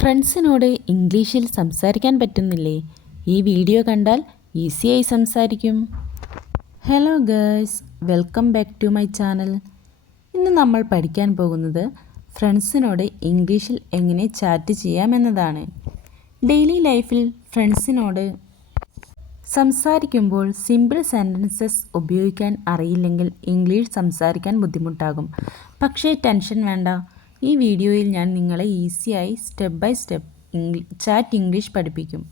ഫ്രണ്ട്സിനോട് ഇംഗ്ലീഷിൽ സംസാരിക്കാൻ പറ്റുന്നില്ലേ? ഈ വീഡിയോ കണ്ടാൽ ഈസിയായി സംസാരിക്കും. Hello girls, welcome back to my channel. ഇന്ന് നമ്മൾ പഠിക്കാൻ പോകുന്നത് ഫ്രണ്ട്സിനോട് ഇംഗ്ലീഷിൽ എങ്ങനെ ചാറ്റ് ചെയ്യാമെന്നതാണ്. ഡെയിലി ലൈഫിൽ ഫ്രണ്ട്സിനോട് സംസാരിക്കുമ്പോൾ സിമ്പിൾ സെൻറ്റൻസസ് ഉപയോഗിക്കാൻ അറിയില്ലെങ്കിൽ ഇംഗ്ലീഷ് സംസാരിക്കാൻ ബുദ്ധിമുട്ടാകും. പക്ഷേ ടെൻഷൻ വേണ്ട. ഈ വീഡിയോയിൽ ഞാൻ നിങ്ങളെ ഈസിയായി step by step chat English പഠിപ്പിക്കും.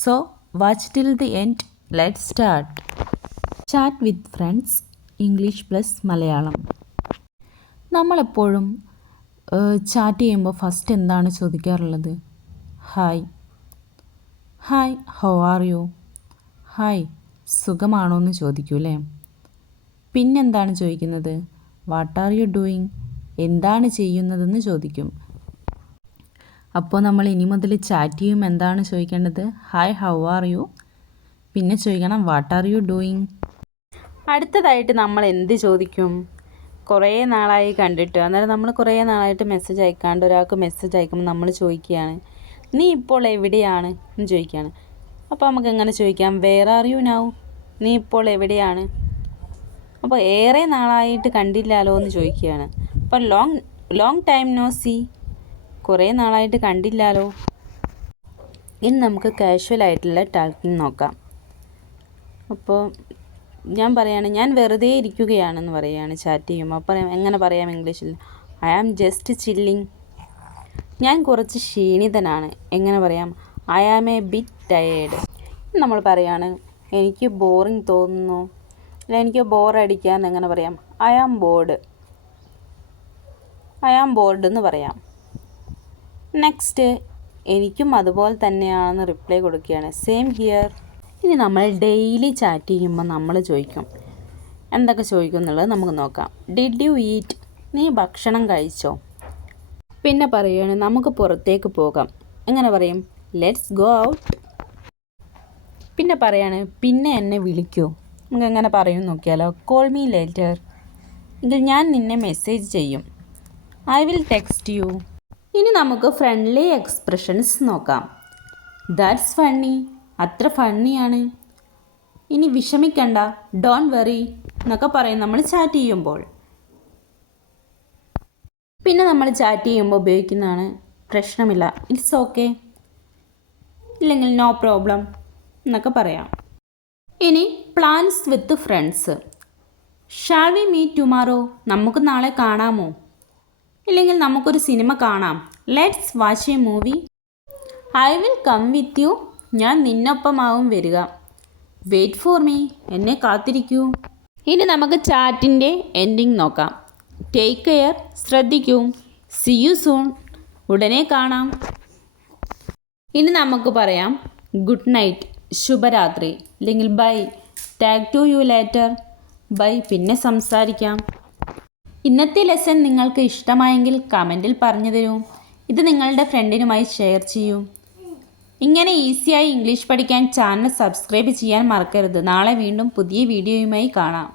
So watch till the end. Let's start. Chat with friends English plus Malayalam. നമ്മളെപ്പോഴും ചാറ്റ് ചെയ്യുമ്പോൾ ഫസ്റ്റ് എന്താണ് ചോദിക്കാറുള്ളത്? Hi, hi, how are you? Hi, സുഖമാണോ എന്ന് ചോദിക്കൂലേ. പിന്നെന്താണ് ചോദിക്കുന്നത്? What are you doing? എന്താണ് ചെയ്യുന്നതെന്ന് ചോദിക്കും. അപ്പോൾ നമ്മൾ ഇനി മുതൽ ചാറ്റ് ചെയ്യുമ്പോൾ എന്താണ് ചോദിക്കേണ്ടത്? Hi, how are U? പിന്നെ ചോദിക്കണം വാട്ട് ആർ യു ഡൂയിങ്. അടുത്തതായിട്ട് നമ്മൾ എന്ത് ചോദിക്കും? കുറേ നാളായി കണ്ടിട്ട്, അന്നേരം നമ്മൾ കുറേ നാളായിട്ട് മെസ്സേജ് അയക്കാണ്ട് ഒരാൾക്ക് മെസ്സേജ് അയക്കുമ്പോൾ നമ്മൾ ചോദിക്കുകയാണ്, നീ ഇപ്പോൾ എവിടെയാണ് എന്ന് ചോദിക്കുകയാണ്. അപ്പോൾ നമുക്ക് എങ്ങനെ ചോദിക്കാം? Where are you now? നീ ഇപ്പോൾ എവിടെയാണ്? അപ്പോൾ ഏറെ നാളായിട്ട് കണ്ടില്ലാലോ എന്ന് ചോദിക്കുകയാണ്. അപ്പോൾ ലോങ് ടൈം നോ സീ, കുറേ നാളായിട്ട് കണ്ടില്ലാലോ. ഇനി നമുക്ക് കാഷ്വൽ ആയിട്ടുള്ള ടാക്കിങ് നോക്കാം. അപ്പോൾ ഞാൻ പറയുകയാണ്, ഞാൻ വെറുതെ ഇരിക്കുകയാണെന്ന് പറയുകയാണ് ചാറ്റ് ചെയ്യുമ്പോൾ. അപ്പോൾ എങ്ങനെ പറയാം ഇംഗ്ലീഷിൽ? I am just chilling. ഞാൻ കുറച്ച് ക്ഷീണിതനാണ്. എങ്ങനെ പറയാം? I am a bit tired. നമ്മൾ പറയുകയാണ്, എനിക്ക് ബോറിങ് തോന്നുന്നു, അല്ലെങ്കിൽ എനിക്ക് ബോറടിക്കാൻ എങ്ങനെ പറയാം? I am bored. I am bored എന്ന് പറയാം. നെക്സ്റ്റ്, എനിക്കും അതുപോലെ തന്നെയാണെന്ന് റിപ്ലൈ കൊടുക്കുകയാണ്. Same here. ഇനി നമ്മൾ ഡെയിലി ചാറ്റ് ചെയ്യുമ്പോൾ നമ്മൾ ചോദിക്കും, എന്തൊക്കെ ചോദിക്കും എന്നുള്ളത് നമുക്ക് നോക്കാം. Did you eat? നീ ഭക്ഷണം കഴിച്ചോ? പിന്നെ പറയുകയാണ്, നമുക്ക് പുറത്തേക്ക് പോകാം. എങ്ങനെ പറയും? Let's go out. പിന്നെ പറയാണ്, പിന്നെ എന്നെ വിളിക്കൂ. നമുക്ക് എങ്ങനെ പറയും നോക്കിയാലോ? Call me later. എങ്കിൽ ഞാൻ നിന്നെ മെസ്സേജ് ചെയ്യും. I will text U. ഇനി നമുക്ക് ഫ്രണ്ട്ലി എക്സ്പ്രഷൻസ് നോക്കാം. That's funny. അത്ര ഫണ്ണിയാണ്. ഇനി വിഷമിക്കണ്ട, ഡോണ്ട് വെറി എന്നൊക്കെ പറയും നമ്മൾ ചാറ്റ് ചെയ്യുമ്പോൾ. പിന്നെ നമ്മൾ ചാറ്റ് ചെയ്യുമ്പോൾ ഉപയോഗിക്കുന്നതാണ് പ്രശ്നമില്ല, ഇറ്റ്സ് ഓക്കെ, ഇല്ലെങ്കിൽ നോ പ്രോബ്ലം എന്നൊക്കെ പറയാം. ഇനി plans with friends. Shall we meet tomorrow? നമുക്ക് നാളെ കാണാമോ? ഇല്ലെങ്കിൽ നമുക്കൊരു സിനിമ കാണാം. Let's watch a movie. I will come with you. ഞാൻ നിന്നൊപ്പമാവും വരിക. Wait for me. എന്നെ കാത്തിരിക്കൂ. ഇനി നമുക്ക് ചാറ്റിൻ്റെ എൻഡിങ് നോക്കാം. Take care. ശ്രദ്ധിക്കൂ. See you soon. ഉടനെ കാണാം. ഇനി നമുക്ക് പറയാം ഗുഡ് നൈറ്റ്, ശുഭരാത്രി, അല്ലെങ്കിൽ bye, talk to you later. Bye, പിന്നെ സംസാരിക്കാം. ഇന്നത്തെ ലെസൺ നിങ്ങൾക്ക് ഇഷ്ടമായെങ്കിൽ കമൻറ്റിൽ പറഞ്ഞു തരൂ. ഇത് നിങ്ങളുടെ ഫ്രണ്ടിനുമായി ഷെയർ ചെയ്യൂ. ഇങ്ങനെ ഈസിയായി ഇംഗ്ലീഷ് പഠിക്കാൻ ചാനൽ സബ്സ്ക്രൈബ് ചെയ്യാൻ മറക്കരുത്. നാളെ വീണ്ടും പുതിയ വീഡിയോയുമായി കാണാം.